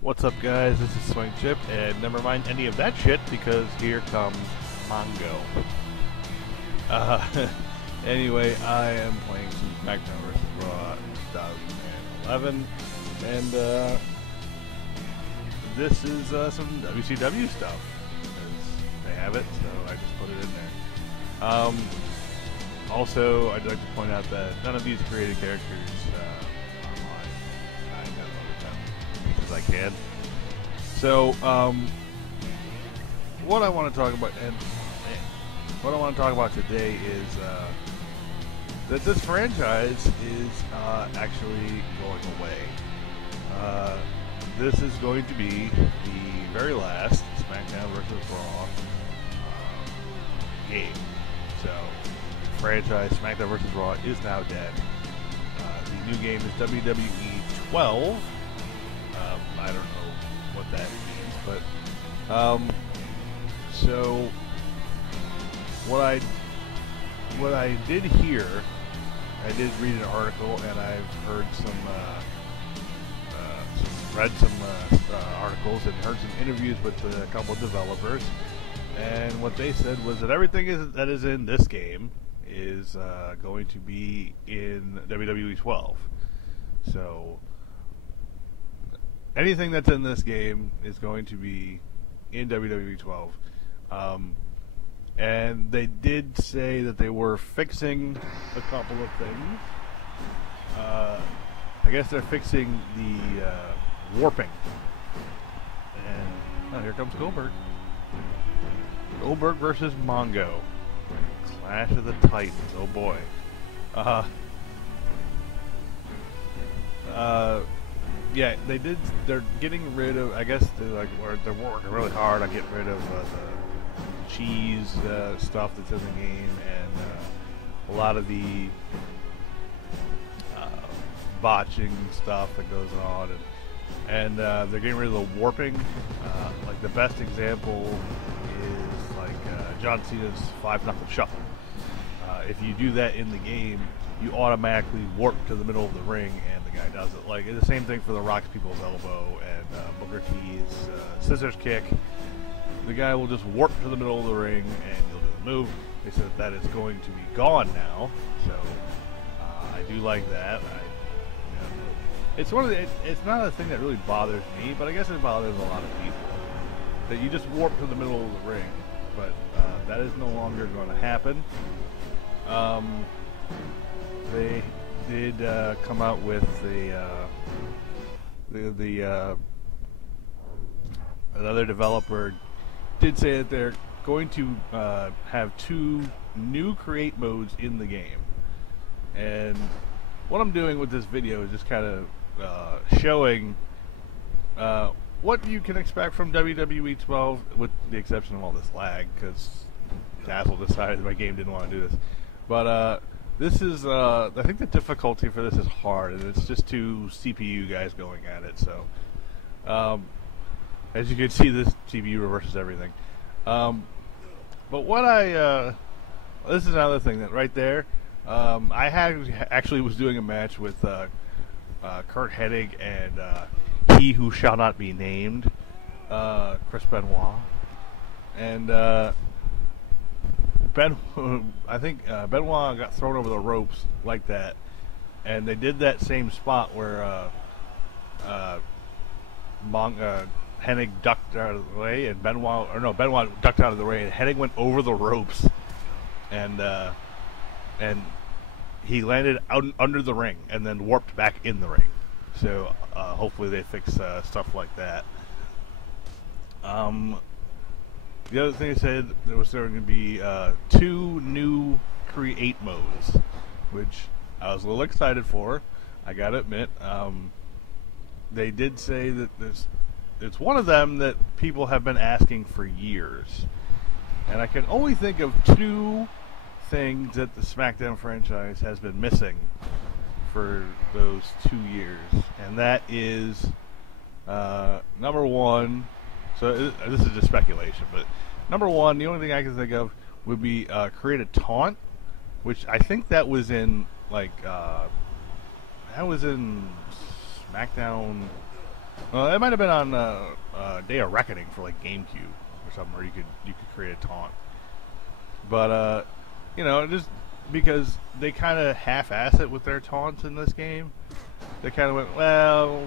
What's up, guys? This is Swing Chip, and never mind any of that shit because here comes Mongo. Anyway, I am playing some SmackDown vs. Raw 2011, and this is some WCW stuff. They have it, so I just put it in there. Also, I'd like to point out that none of these created characters online. I downloaded them because I can. So, what I want to talk about, what I want to talk about today is that this franchise is actually going away. This is going to be the very last SmackDown vs. Raw game. So, franchise SmackDown vs. Raw is now dead. The new game is WWE 12. I don't know what that means, but so what I did hear, I did read an article, and I've heard read some articles and heard some interviews with a couple of developers, and what they said was that everything that is in this game is going to be in WWE 12. So anything that's in this game is going to be in WWE 12. And they did say that they were fixing a couple of things. I guess they're fixing the warping. And here comes Goldberg. Goldberg versus Mongo. Clash of the Titans. Oh boy. Yeah, they did. They're getting rid of. I guess they're working really hard on getting rid of the cheese stuff that's in the game, and a lot of the botching stuff that goes on, and they're getting rid of the warping. Like the best example is like John Cena's 5-knuckle shuffle. If you do that in the game, you automatically warp to the middle of the ring, and the guy does it. Like it's the same thing for the Rock's People's Elbow and Booker T's scissors kick. The guy will just warp to the middle of the ring, and he'll do the move. They said that is going to be gone now, so I do like that. It's one of the. It's not a thing that really bothers me, but I guess it bothers a lot of people that you just warp to the middle of the ring. But that is no longer going to happen. They did come out with another developer did say that they're going to have 2 new create modes in the game, and what I'm doing with this video is just kind of showing what you can expect from WWE 12, with the exception of all this lag, because Dazzle decided my game didn't want to do this. But this is, I think the difficulty for this is hard, and it's just 2 CPU guys going at it, so as you can see, this CPU reverses everything. But what this is another thing that right there, I actually was doing a match with Kurt Hennig and he who shall not be named, Chris Benoit, and I think Benoit got thrown over the ropes like that, and they did that same spot where Hennig ducked out of the way, and Benoit ducked out of the way, and Hennig went over the ropes, and he landed out under the ring, and then warped back in the ring. So hopefully they fix stuff like that. The other thing they said, there was going to be 2 new create modes, which I was a little excited for, I gotta admit. They did say that it's one of them that people have been asking for years, and I can only think of 2 things that the SmackDown franchise has been missing for those 2 years, and that is number 1. So this is just speculation, but number 1, the only thing I can think of would be create a taunt, which I think that was in SmackDown Well, it might have been on Day of Reckoning for like GameCube or something, where you could create a taunt. But just because they kind of half-ass it with their taunts in this game, they kind of went, well,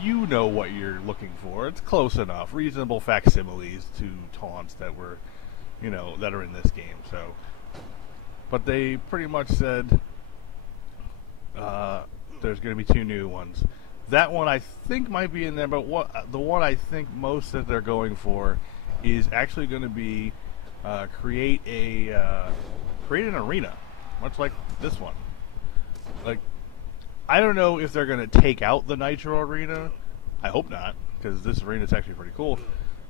you know what you're looking for. It's close enough, reasonable facsimiles to taunts that were, that are in this game. So, but they pretty much said there's going to be 2 new ones. That one I think might be in there, but the one I think most that they're going for is actually going to be create an arena, much like this one. Like, I don't know if they're going to take out the Nitro arena. I hope not, because this arena is actually pretty cool.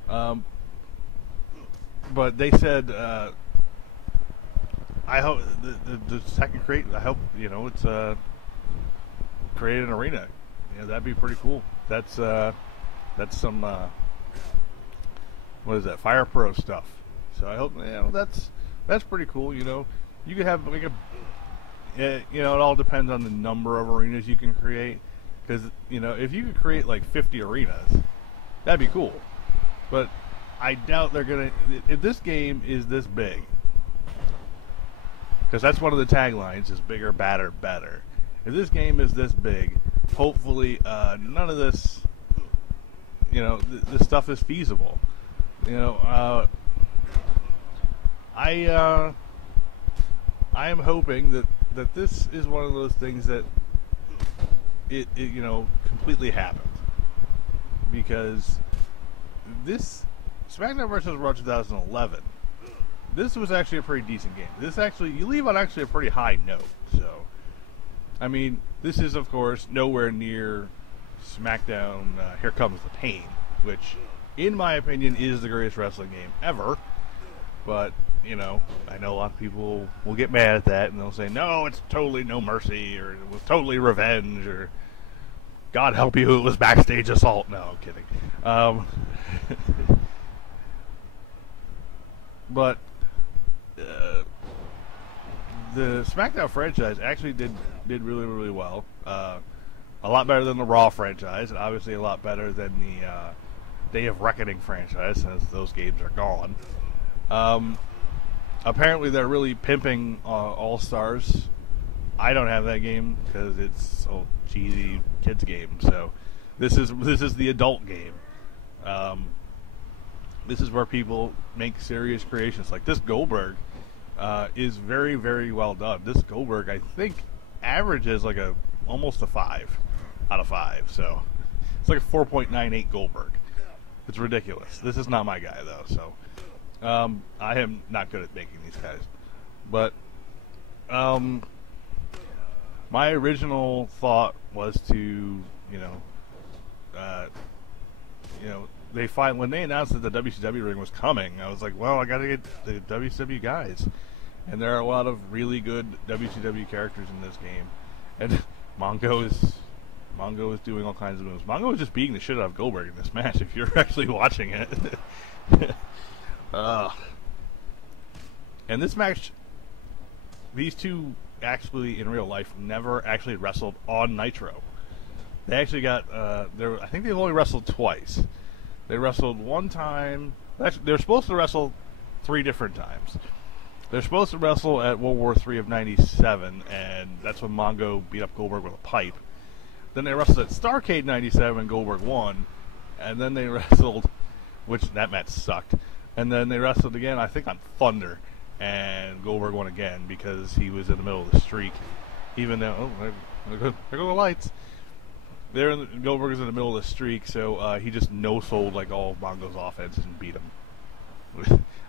But they said, I hope the second create. I hope it's create an arena. That'd be pretty cool. That's some what is that? Fire Pro stuff. So I hope that's pretty cool. You could have it all depends on the number of arenas you can create. Because if you could create like 50 arenas, that'd be cool. But I doubt they're gonna. If this game is this big, because that's one of the taglines: is bigger, badder, better. If this game is this big, hopefully none of this, this stuff is feasible. I am hoping that this is one of those things that it completely happened, because this SmackDown vs. Raw 2011, this was actually a pretty decent game. You leave on actually a pretty high note. So, I mean, this is of course nowhere near SmackDown Here Comes the Pain, which in my opinion is the greatest wrestling game ever. But I know a lot of people will get mad at that, and they'll say, no, it's totally No Mercy, or it was totally Revenge, or God help you, it was Backstage Assault. No, I'm kidding. But the SmackDown franchise actually did really, really well. A lot better than the Raw franchise, and obviously a lot better than the Day of Reckoning franchise, since those games are gone. Apparently they're really pimping All Stars. I don't have that game because it's a cheesy kids game. So this is the adult game. This is where people make serious creations. Like this Goldberg is very, very well done. This Goldberg, I think, averages like almost a 5 out of 5. So it's like a 4.98 Goldberg. It's ridiculous. This is not my guy though. So. I am not good at making these guys, but my original thought was to, when they announced that the WCW ring was coming, I was like, well, I got to get the WCW guys, and there are a lot of really good WCW characters in this game, and Mongo is doing all kinds of moves. Mongo is just beating the shit out of Goldberg in this match. If you're actually watching it. And this match, these two actually in real life never actually wrestled on Nitro. They actually got I think they've only wrestled twice. They wrestled one time. Actually, they're supposed to wrestle 3 different times. They're supposed to wrestle at World War III of '97, and that's when Mongo beat up Goldberg with a pipe. Then they wrestled at Starrcade '97, Goldberg won, and then they wrestled, which that match sucked. And then they wrestled again, I think, on Thunder, and Goldberg won again because he was in the middle of the streak. Even though, there go the lights. Goldberg is in the middle of the streak, so he just no-sold like all of Mongo's offense and beat him.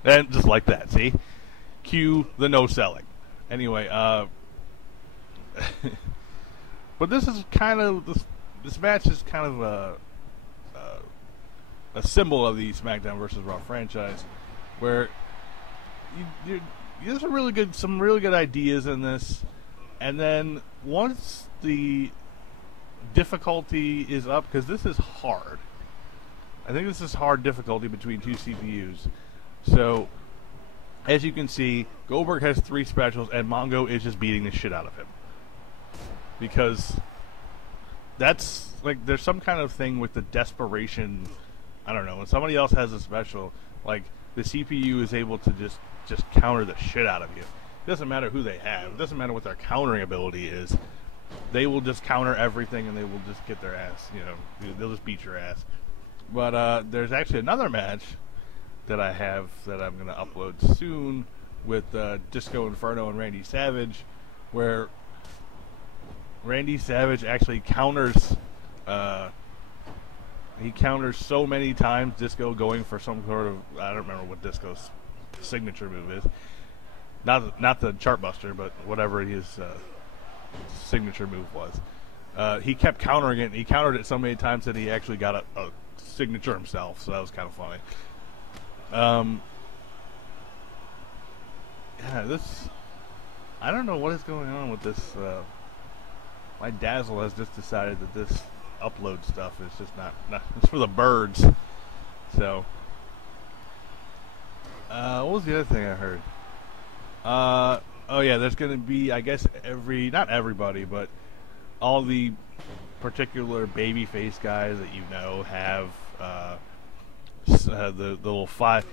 And just like that, see? Cue the no-selling. Anyway, but this is kind of this match is kind of a symbol of the SmackDown vs. Raw franchise, where there's some really good ideas in this, and then once the difficulty is up, because this is hard. I think this is hard difficulty between 2 CPUs. So, as you can see, Goldberg has 3 specials, and Mongo is just beating the shit out of him. Because that's like there's some kind of thing with the desperation. I don't know. When somebody else has a special, like the CPU is able to just counter the shit out of you. It doesn't matter who they have. It doesn't matter what their countering ability is. They will just counter everything, and they will just get their ass. You know, they'll just beat your ass. But there's actually another match that I have that I'm going to upload soon with Disco Inferno and Randy Savage, where Randy Savage actually counters. He counters so many times Disco going for some sort of, I don't remember what Disco's signature move is. Not the Chartbuster, but whatever his signature move was. He kept countering it, and he countered it so many times that he actually got a signature himself, so that was kind of funny. Yeah, I don't know what is going on with this. My Dazzle has just decided that this upload stuff is just not it's for the birds. So, what was the other thing I heard? Oh yeah, there's going to be, I guess, not everybody, but all the particular babyface guys that you know have the little five.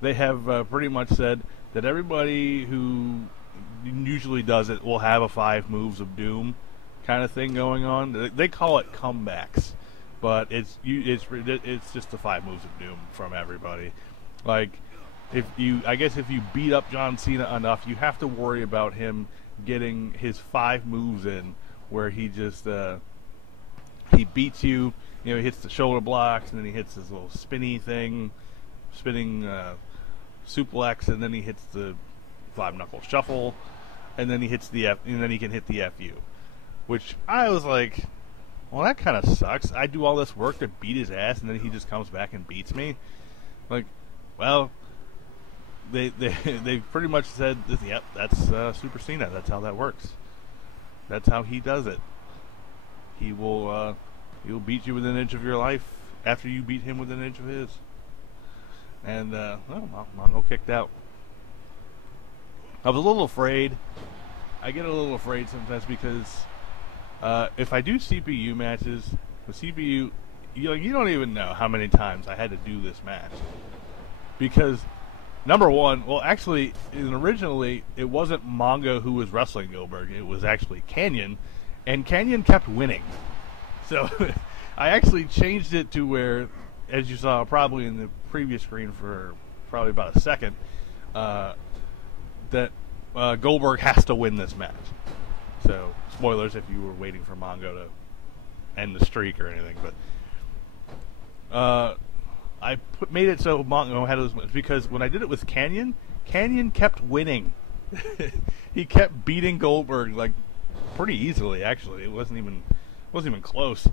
They have pretty much said that everybody who usually does it will have a 5 moves of doom kind of thing going on. They call it comebacks, but it's just the 5 moves of doom from everybody. Like, I guess if you beat up John Cena enough, you have to worry about him getting his 5 moves in, where he just he beats you. You know, he hits the shoulder blocks, and then he hits this little spinning suplex, and then he hits the 5-knuckle shuffle, and then he hits and then he can hit the FU. Which I was like, well, that kind of sucks. I do all this work to beat his ass, and then he just comes back and beats me. Like, well, they pretty much said, yep, that's Super Cena. That's how that works. That's how he does it. He will beat you within an inch of your life after you beat him within an inch of his. And Mongo kicked out. I was a little afraid. I get a little afraid sometimes because if I do CPU matches, the CPU, you don't even know how many times I had to do this match. Because, number one, well, actually, originally, it wasn't Mongo who was wrestling Goldberg. It was actually Canyon, and Canyon kept winning. So, I actually changed it to where, as you saw probably in the previous screen for probably about a second, that Goldberg has to win this match. So, spoilers if you were waiting for Mongo to end the streak or anything. But I made it so Mongo had those, because when I did it with Canyon kept winning. He kept beating Goldberg like pretty easily. Actually, it wasn't even close.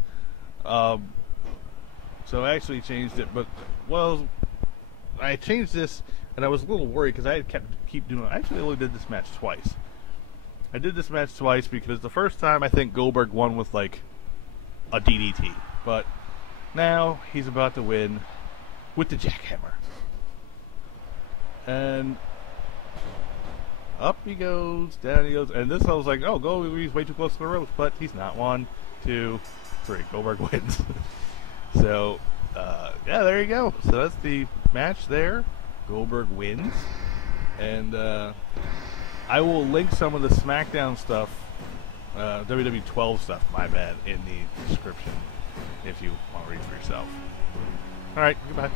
So I actually changed it, but I changed this, and I was a little worried because I had keep doing it. I actually only did this match twice. I did this match twice because the first time I think Goldberg won with like a DDT, but now he's about to win with the jackhammer. And up he goes, down he goes, and this I was like, oh, he's way too close to the ropes, but he's not. 1, 2, 3. Goldberg wins. So, yeah, there you go. So that's the match there. Goldberg wins. And I will link some of the SmackDown stuff, WWE 12 stuff, my bad, in the description if you want to read for yourself. All right, goodbye.